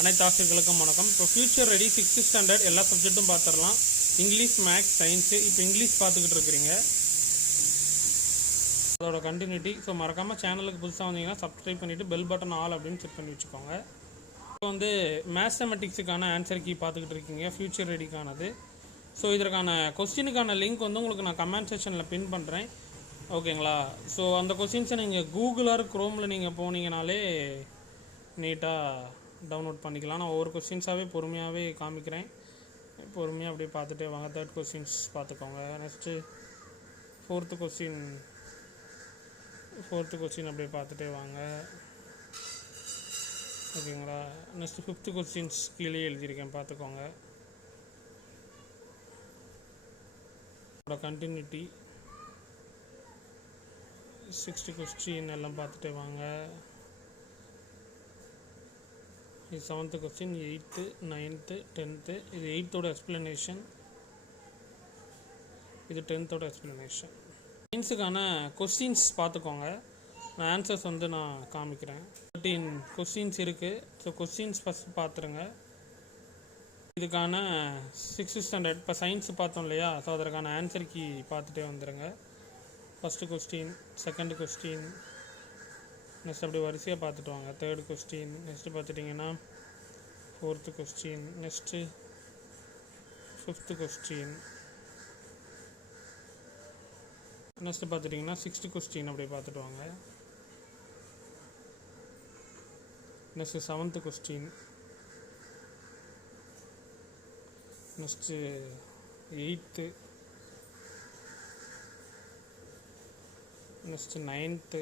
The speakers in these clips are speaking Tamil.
அனைத்து ஆசிரியர்களுக்கும் வணக்கம். இப்போ ஃபியூச்சர் ரெடி 6th ஸ்டாண்டர்ட் எல்லா சப்ஜெக்ட்டும் பார்த்துடலாம். English, maths, science. இப்போ இங்கிலீஷ் பார்த்துக்கிட்டு இருக்கிறீங்க, அதோட கண்டினியூட்டி. ஸோ மறக்காமல் சேனலுக்கு புதுசாக வந்தீங்கன்னா சப்ஸ்கிரைப் பண்ணிவிட்டு பெல் பட்டன் ஆல் அப்படின்னு செக் பண்ணி வச்சுக்கோங்க. இப்போ வந்து மேத்தமெட்டிக்ஸுக்கான ஆன்சர் கீ பார்த்துக்கிட்டு இருக்கீங்க, ஃபியூச்சர் ரெடிக்கானது. ஸோ இதற்கான கொஸ்டினுக்கான லிங்க் வந்து உங்களுக்கு நான் கமெண்ட் செக்ஷனில் பின் பண்ணுறேன், ஓகேங்களா? ஸோ அந்த கொஸ்டின்ஸை நீங்கள் கூகுள் ஆர் குரோமில் நீங்கள் போனீங்கனாலே நீட்டாக டவுன்லோட் பண்ணிக்கலாம். நான் ஒவ்வொரு கொஸ்டின்ஸாகவே பொறுமையாகவே காமிக்கிறேன், பொறுமையாக அப்படியே பார்த்துட்டே வாங்க. 3rd கொஸ்டின்ஸ் பார்த்துக்கோங்க. நெக்ஸ்ட்டு 4th கொஸ்டின் அப்படியே பார்த்துட்டே வாங்க, ஓகேங்களா? நெக்ஸ்ட்டு 5th கொஸ்டின்ஸ் கீழே எழுதியிருக்கேன், பார்த்துக்கோங்க. கண்டினியூட்டி 6th கொஸ்டின் எல்லாம் பார்த்துட்டே வாங்க. இது 7th question, 8th, 9th, 10th. இது 8th எக்ஸ்பிளனேஷன், இது 10th எக்ஸ்பிளனேஷன். சயின்ஸுக்கான கொஸ்டின்ஸ் பார்த்துக்கோங்க. நான் ஆன்சர்ஸ் வந்து நான் காமிக்கிறேன். 13 கொஸ்டின்ஸ் இருக்குது. ஸோ கொஸ்டின்ஸ் ஃபஸ்ட் பார்த்துருங்க. இதுக்கான 6th ஸ்டாண்டர்ட் இப்போ சயின்ஸ் பார்த்தோம் இல்லையா? ஸோ அதற்கான ஆன்சர் கீ பார்த்துட்டே வந்துடுங்க. First question, 2nd question, next அப்படியே வரிசையாக பார்த்துட்டு வாங்க. 3rd கொஸ்டின், நெக்ஸ்ட்டு பார்த்துட்டிங்கன்னா 4th question, next 5th question, next பார்த்துட்டிங்கன்னா 6th கொஸ்டின் அப்படியே பார்த்துட்டு வாங்க. Next 7th question, next 8th, next 9th,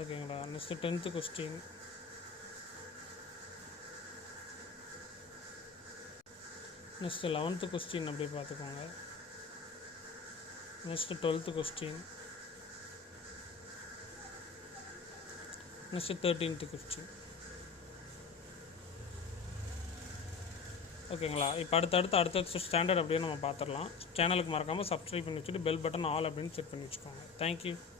ஓகேங்களா? Next 10th question, next 11th question அப்படியே பார்த்துக்கோங்க. Next 12th question, next 13th question, ஓகேங்களா? இப்போ அடுத்த ஸ்டாண்டர்ட் அப்படியே நம்ம பார்த்துடலாம். சேனலுக்கு மறக்காமல் சப்ஸ்கிரைப் பண்ணி வச்சுட்டு பெல் பட்டன் ஆல் அப்படின்னு செட் பண்ணி வச்சுக்கோங்க. தேங்க்யூ.